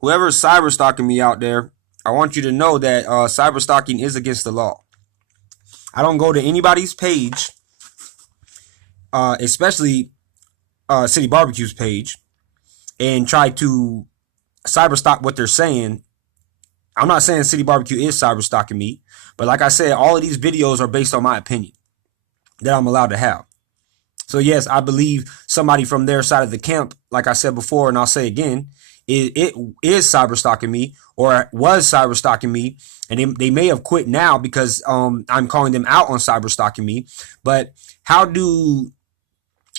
Whoever is cyber stalking me out there, I want you to know that cyber stalking is against the law. I don't go to anybody's page, especially City Barbecue's page, and try to cyber stalk what they're saying. I'm not saying City Barbecue is cyber stalking me, but like I said, all of these videos are based on my opinion that I'm allowed to have. So yes, I believe somebody from their side of the camp, like I said before, and I'll say again, it is cyber stalking me, or was cyber stalking me, and they may have quit now because I'm calling them out on cyber stalking me. But how do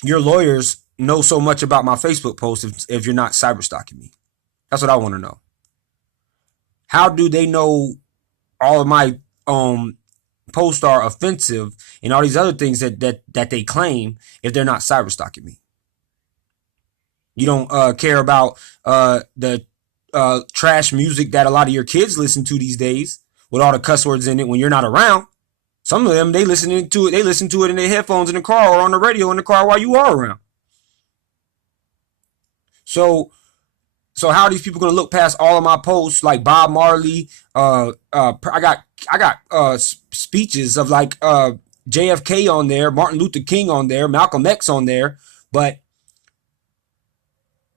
your lawyers know so much about my Facebook post if you're not cyber stalking me? That's what I want to know. How do they know all of my posts are offensive and all these other things that they claim if they're not cyber stalking me? You don't care about the trash music that a lot of your kids listen to these days with all the cuss words in it when you're not around. Some of them, they listen to it in their headphones in the car or on the radio in the car while you are around. So how are these people going to look past all of my posts like Bob Marley? I got speeches of like JFK on there, Martin Luther King on there, Malcolm X on there, but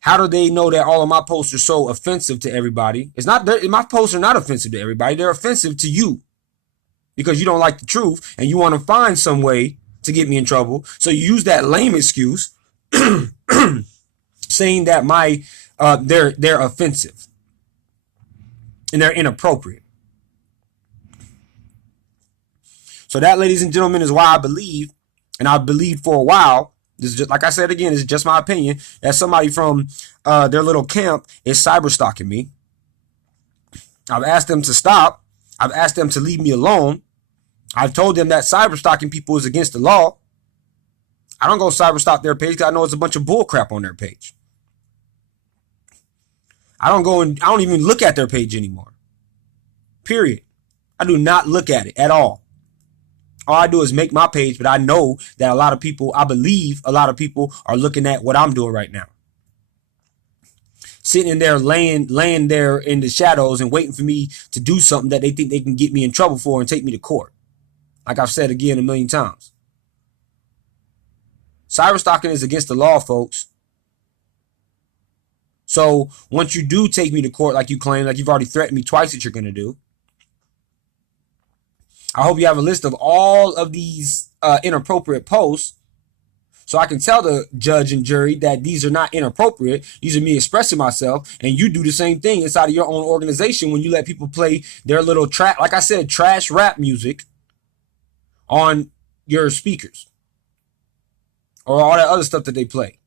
how do they know that all of my posts are so offensive to everybody? It's not, my posts are not offensive to everybody. They're offensive to you because you don't like the truth and you want to find some way to get me in trouble. So you use that lame excuse saying that they're offensive and they're inappropriate. So that, ladies and gentlemen, is why I believe, and I've believed for a while, this is just, like I said again, this is just my opinion, that somebody from their little camp is cyber stalking me. I've asked them to stop. I've asked them to leave me alone. I've told them that cyber stalking people is against the law. I don't go cyber stalk their page because I know it's a bunch of bull crap on their page. I don't even look at their page anymore. Period. I do not look at it at all. All I do is make my page, but I know that I believe a lot of people are looking at what I'm doing right now. Sitting in there, laying there in the shadows and waiting for me to do something that they think they can get me in trouble for and take me to court. Like I've said again a million times. Cyber stalking is against the law, folks. So once you do take me to court, like you claim, like you've already threatened me twice that you're going to do, I hope you have a list of all of these inappropriate posts so I can tell the judge and jury that these are not inappropriate. These are me expressing myself, and you do the same thing inside of your own organization when you let people play their little like I said, trash rap music on your speakers or all that other stuff that they play.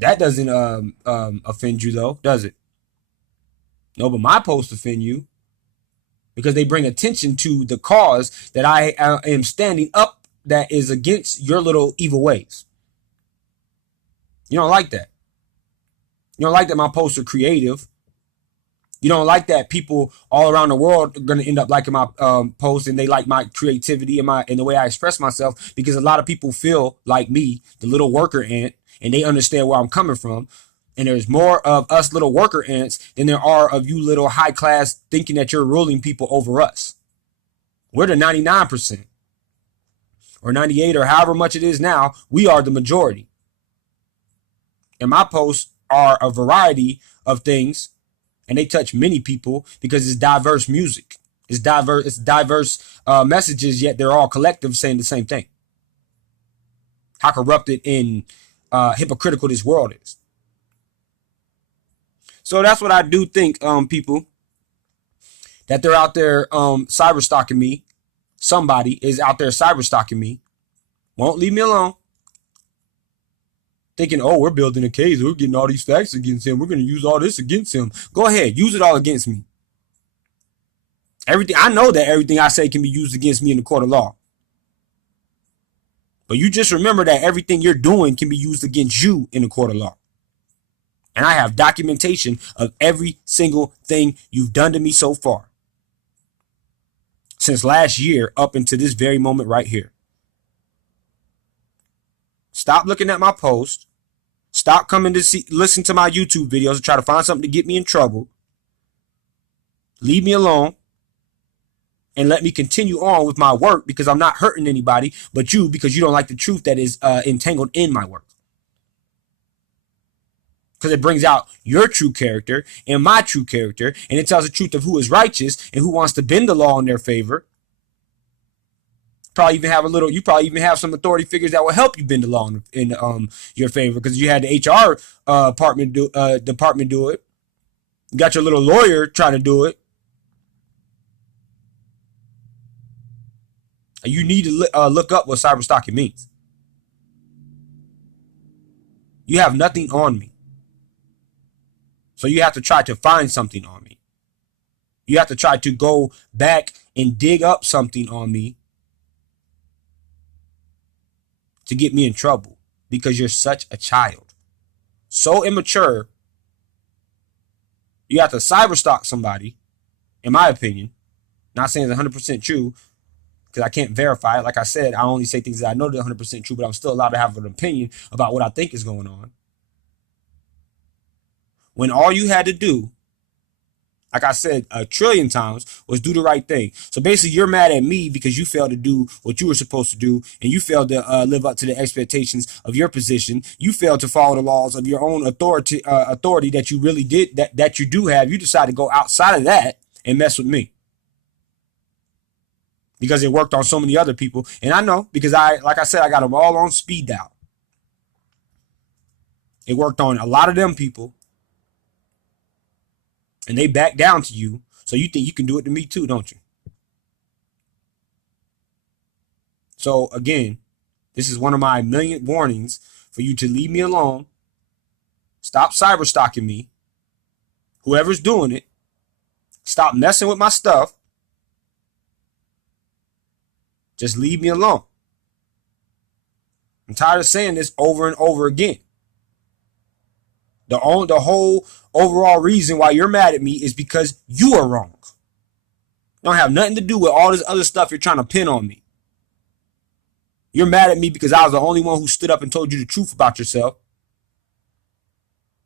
That doesn't offend you though, does it? No, but my posts offend you because they bring attention to the cause that I am standing up that is against your little evil ways. You don't like that. You don't like that my posts are creative. You don't like that people all around the world are going to end up liking my posts and they like my creativity and the way I express myself because a lot of people feel like me, the little worker ant, and they understand where I'm coming from. And there's more of us little worker ants than there are of you little high class thinking that you're ruling people over us. We're the 99% or 98 or however much it is now. We are the majority. And my posts are a variety of things and they touch many people because it's diverse music. It's diverse messages, yet they're all collective saying the same thing. How corrupted and hypocritical this world is. So that's what I do think, people, that they're out there cyber stalking me. Somebody is out there cyber stalking me. Won't leave me alone. Thinking, oh, we're building a case. We're getting all these facts against him. We're going to use all this against him. Go ahead. Use it all against me. I know that everything I say can be used against me in the court of law. But you just remember that everything you're doing can be used against you in the court of law. And I have documentation of every single thing you've done to me so far. Since last year up until this very moment right here. Stop looking at my post. Stop coming to listen to my YouTube videos and try to find something to get me in trouble. Leave me alone and let me continue on with my work, because I'm not hurting anybody but you, because you don't like the truth that is entangled in my work. Because it brings out your true character and my true character, and it tells the truth of who is righteous and who wants to bend the law in their favor. You probably even have some authority figures that will help you bend the law in your favor, because you had the HR department do it. You got your little lawyer trying to do it. You need to look up what cyberstalking means. You have nothing on me, so you have to try to find something on me. You have to try to go back and dig up something on me to get me in trouble, because you're such a child, so immature. You have to cyberstalk somebody, in my opinion. Not saying it's 100% true, because I can't verify it. Like I said, I only say things that I know that are 100% true, but I'm still allowed to have an opinion about what I think is going on. When all you had to do, like I said a trillion times, was do the right thing. So basically, you're mad at me because you failed to do what you were supposed to do, and you failed to live up to the expectations of your position. You failed to follow the laws of your own authority that you really did, that you do have. You decided to go outside of that and mess with me, because it worked on so many other people. And I know, because like I said, I got them all on speed dial. It worked on a lot of them people, and they back down to you. So you think you can do it to me too, don't you? So again, this is one of my million warnings for you to leave me alone. Stop cyberstalking me. Whoever's doing it, stop messing with my stuff. Just leave me alone. I'm tired of saying this over and over again. The whole overall reason why you're mad at me is because you are wrong. It don't have nothing to do with all this other stuff you're trying to pin on me. You're mad at me because I was the only one who stood up and told you the truth about yourself.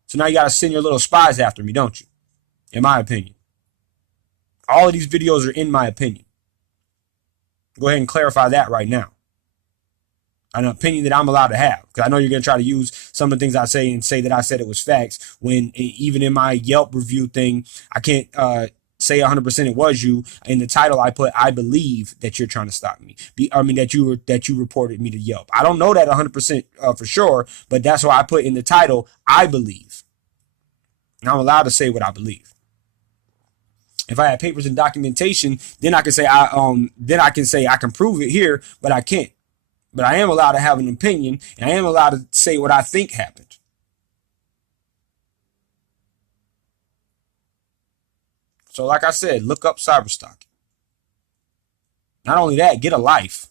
So now you got to send your little spies after me, don't you? In my opinion. All of these videos are in my opinion. Go ahead and clarify that right now. An opinion that I'm allowed to have, because I know you're going to try to use some of the things I say and say that I said it was facts, when even in my Yelp review thing, I can't say 100% it was you. In the title I put, I believe that you're trying to stop me. That you reported me to Yelp. I don't know that 100% for sure, but that's why I put in the title, I believe. And I'm allowed to say what I believe. If I had papers and documentation, then I can say I can prove it here, but I can't. But I am allowed to have an opinion, and I am allowed to say what I think happened. So like I said, look up cyberstalking. Not only that, get a life.